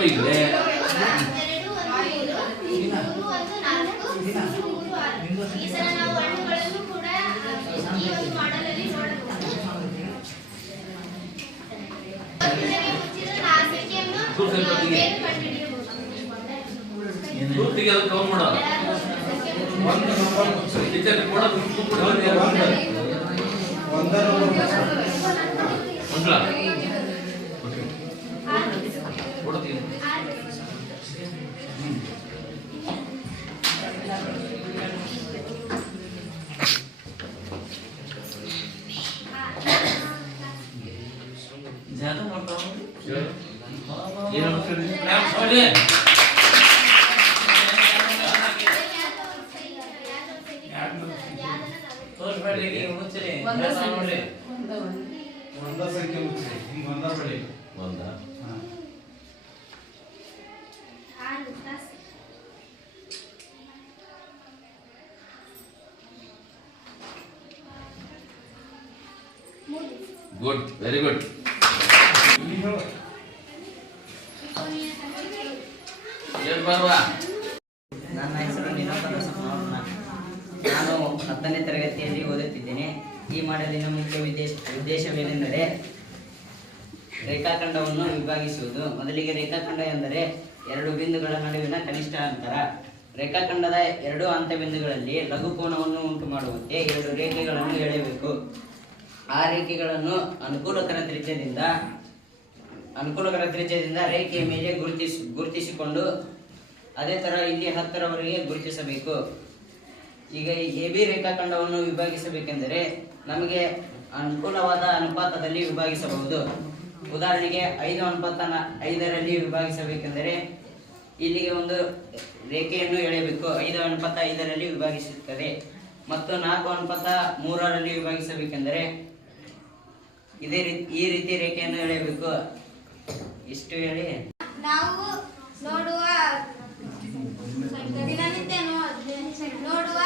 25 ಈ ಸಲ ನಾವು ಹಣ್ಣುಗಳನ್ನು ಕೂಡ ಈ ಒಂದು ಮಾಡೆಲ್ ಅಲ್ಲಿ ಪೂರ್ತಿಗೆ ಅದು ಕವರ್ ಮಾಡೋದು ಟೀಚರ್ ಕೂಡ ಒಂದ್ಲ ಕೊಡ್ತೀನಿ ज़्यादा मोटा हो ये ना फिर आप छोड़िए तोड़ पड़ेगी मुझे वंदा से क्यों मुझे हम वंदा पड़ेगा वंदा गुड वेरी गुड ನನ್ನ ಹೆಸರು ನಿರಂತರ ಸಂಭಾವನಾ. ನಾನು 10ನೇ ತರಗತಿಯಲ್ಲಿ ಓದುತ್ತಿದ್ದೇನೆ. ಈ ಮಾಡಲಿನ ಮುಖ್ಯ ಉದ್ದೇಶವೇನೆಂದರೆ ರೇಖಾಖಂಡವನ್ನು ವಿಭಾಗಿಸುವುದು. ಮೊದಲಿಗೆ ರೇಖಾಖಂಡ ಎಂದರೆ ಎರಡು ಬಿಂದುಗಳ ನಡುವಿನ ಕನಿಷ್ಠ ಅಂತರ. ರೇಖಾಖಂಡದ ಎರಡು ಅಂತಬಿಂದುಗಳಲ್ಲಿ ಲಘುಕೋನವನ್ನು ಉಂಟು ಮಾಡುವಂತೆ ಎರಡು ರೇಖೆಗಳನ್ನು ಎಳೆಯಬೇಕು. ಆ ರೇಖೆಗಳನ್ನು ಅನುಕೂಲಕರ ತ್ರಿಜ್ಯದಿಂದ ರೇಖೆಯ ಮೇಲೆ ಗುರುತಿಸಿಕೊಂಡು ಅದೇ ತರ ಇಲ್ಲಿ 10ರವರೆಗೆ ಗುರುತಿಸಬೇಕು. ಈಗ AB ರೇಖಾಖಂಡವನ್ನು ವಿಭಾಗಿಸಬೇಕೆಂದರೆ ನಮಗೆ ಅನುಕೂಲವಾದ ಅನುಪಾತದಲ್ಲಿ ವಿಭಾಗಿಸಬಹುದು. ಉದಾಹರಣೆಗೆ 5:5ರಲ್ಲಿ ವಿಭಾಗಿಸಬೇಕೆಂದರೆ ಇಲ್ಲಿಗೆ ಒಂದು ರೇಖೆಯನ್ನು ಎಳೆಯಬೇಕು. 5:5ರಲ್ಲಿ ವಿಭಾಗಿಸುತ್ತದೆ. ಮತ್ತು 4:3ರಲ್ಲಿ ವಿಭಾಗಿಸಬೇಕೆಂದರೆ ಈ ರೀತಿ ರೇಖೆಯನ್ನು ಎಳೆಯಬೇಕು. ಇಷ್ಟು ಹೇಳಿ ನಾವು ದಿನನಿತ್ಯ ನೋಡುವ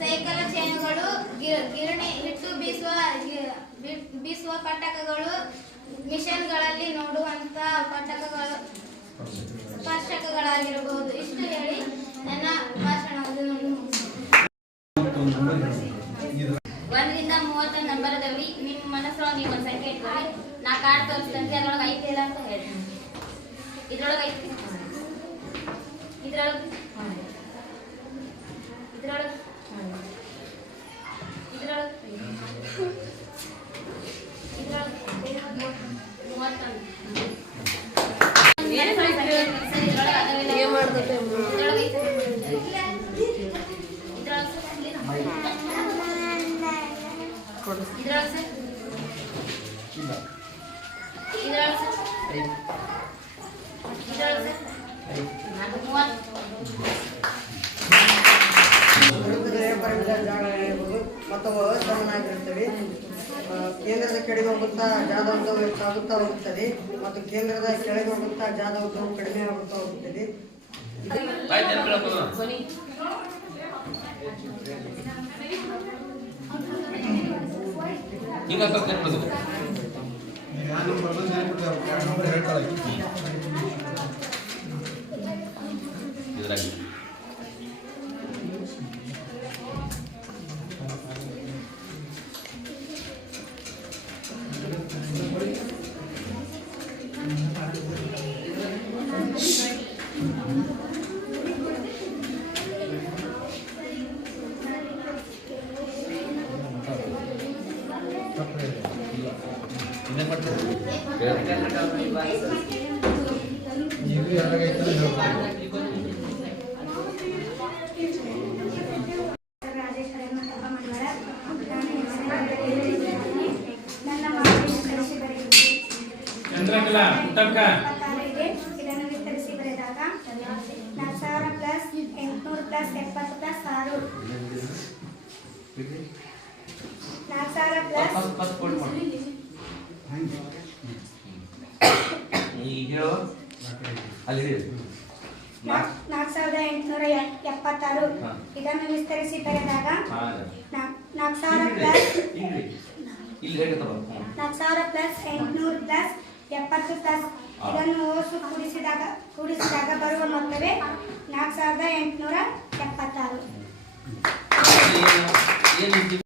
ಸೈಕಲ್ ಚೈನುಗಳು, ಗಿರಣಿ ಹಿಟ್ಟು ಬೀಸುವ ಪಟ್ಟಕಗಳು, ಮಿಷನ್ಗಳಲ್ಲಿ ನೋಡುವಂತ ಪಟ್ಟಕಗಳು, ಸ್ಪರ್ಶಕಗಳಾಗಿರಬಹುದು. ಇಷ್ಟು ಹೇಳಿ ನನ್ನ ಭಾಷಣವನ್ನು 1ರಿಂದ 30 ನಂಬರದಲ್ಲಿ ನಿಮ್ಮ ಮನಸ್ಸೊಳಗೆ ನೀವು ಒಂದು ಸಂಖ್ಯೆ ಇಟ್ಕೊಳ್ಳಿ. ನಾ ಕಾರ್ಡ್ ತೋರಿಸ್ತಂತೆ ಅದ್ರೊಳಗೆ ಐತೆ ಇಲ್ಲ ಅಂತ ಹೇಳಿ. ಇದ್ರೊಳಗೆ ಐತಿ, ಇದ್ರೊಳಗೆ ಮತ್ತು ಅಸಮನಾಗಿರುತ್ತವೆ. ಕೇಂದ್ರದ ಕೆಳಗೆ ಹೋಗುತ್ತಾ ಜಾದ ಉದ್ದವು ಹೆಚ್ಚಾಗುತ್ತಾ ಹೋಗುತ್ತದೆ ಮತ್ತು ಕೇಂದ್ರದ ಕೆಳಗೆ ಹೋಗುತ್ತಾ ಜಾದ ಉದ್ದವು ಕಡಿಮೆ ಆಗುತ್ತಾ ಹೋಗುತ್ತದೆ. ಇದನ್ನು ವಿತರಿಸಿ ಬರೆದಾಗ 4000 ಪ್ಲಸ್ 800 ಪ್ಲಸ್ 70 ಪ್ಲಸ್ 6 4000 ಪ್ಲಸ್ 4876 ಇದನ್ನು ವಿಸ್ತರಿಸಿ ಬರೆದಾಗ 4000 ಪ್ಲಸ್ 4000 ಪ್ಲಸ್ 800 ಪ್ಲಸ್ 70 ಪ್ಲಸ್ ಇದನ್ನು ಓಸು ಕೂಡಿಸಿದಾಗ ಬರುವ ಮೊತ್ತವೇ 4876. ಏನು